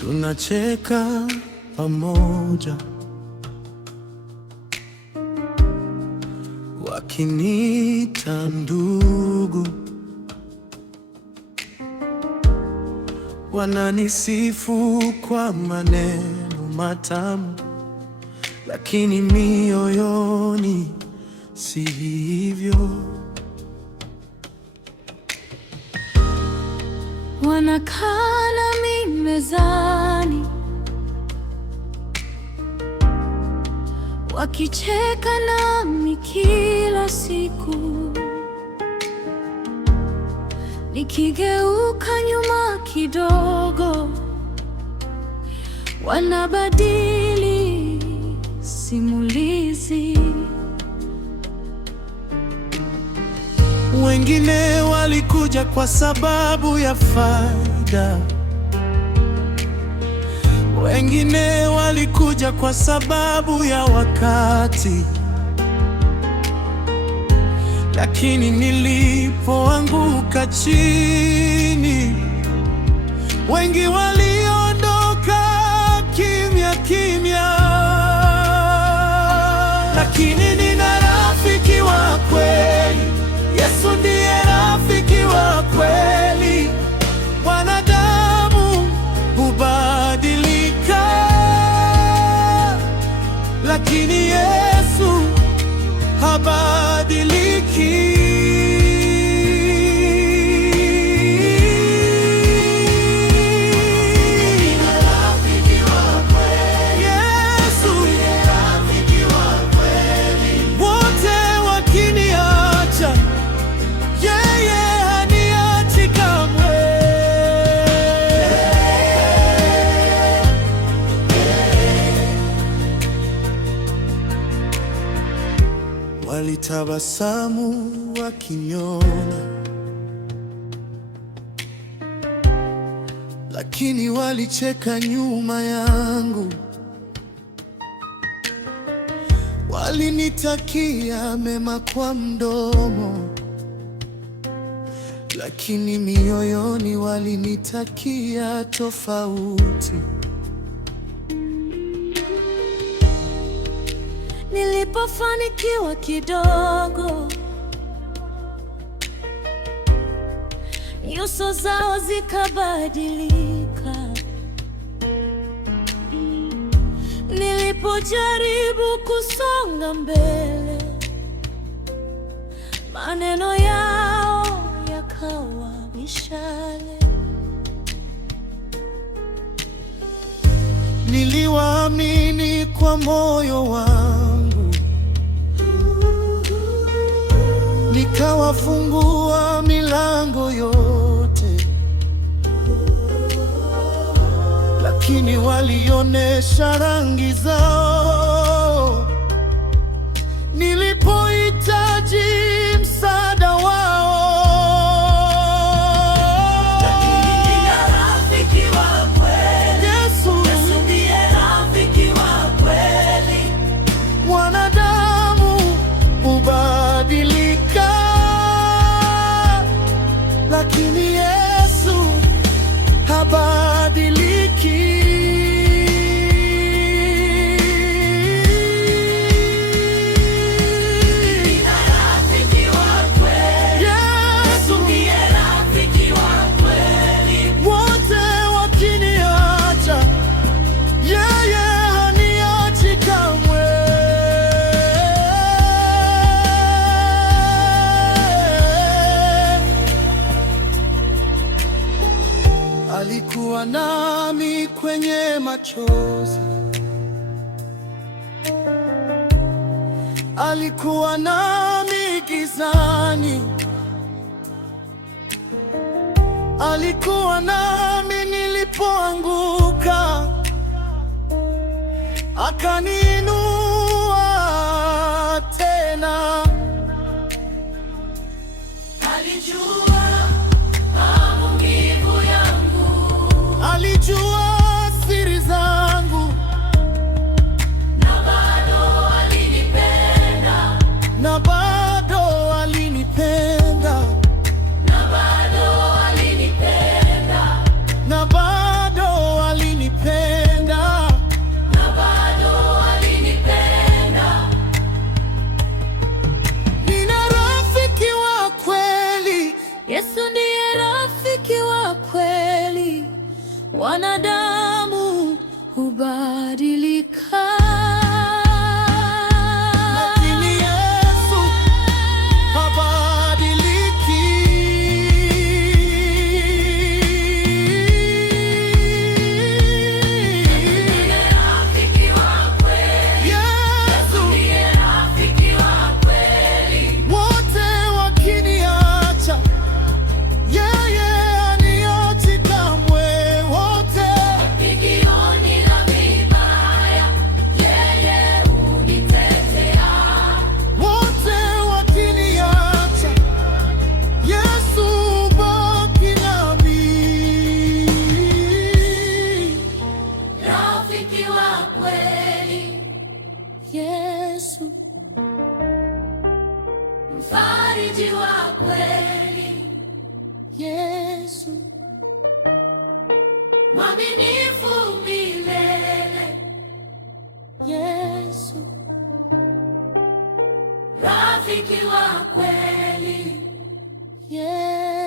tunacheka pamoja, wakiniita ndugu, wananisifu kwa maneno matamu, lakini mioyoni si hivyo. Wanakaa nami mezani, wakicheka nami kila siku. Nikigeuka nyuma kidogo, wanabadili simulizi. Wengine walikuja kwa sababu ya faida, wengine walikuja kwa sababu ya wakati, lakini nilipoanguka chini, wengi waliondoka kimya kimya. Lakini nina rafiki wa kweli, Yesu ndiye rafiki wa kweli. Wanadamu hubadilika, lakini Yesu habadiliki. Walitabasamu wakiniona, lakini walicheka nyuma yangu. Walinitakia mema kwa mdomo, lakini mioyoni walinitakia tofauti. Nilipofanikiwa kidogo, nyuso zao zikabadilika. Nilipojaribu kusonga mbele, maneno yao yakawa mishale. Niliwaamini kwa moyo wangu, nikawafungua milango yote, lakini walionesha rangi zao nilipohitaji msaada wao. Lakini nina rafiki wa kweli, Yesu ndiye rafiki wa kweli. Wanadamu hubadilika, lakini Yesu habadiliki. Alikuwa nami kwenye machozi, alikuwa nami gizani, alikuwa nami nilipoanguka, akaniinua tena. Alijua maumivu yangu, alijua siri zangu, na bado alinipenda, na bado alinipenda, na bado alinipenda, na bado alinipenda. Wanadamu hubadilika, lakini Yesu habadiliki. ndiye rafiki wa kweli. Yesu, Ndiye rafiki wa kweli. wote wakiniacha, yeye haniachi kamwe. Wote Pigioni la vibaya, yeye hunitetea. wote wakiniacha, Yesu baki nami. Rafiki wa kweli, Yesu, mfariji wa kweli, Yesu, mwaminifu milele, Yesu, rafiki wa kweli. Yesu.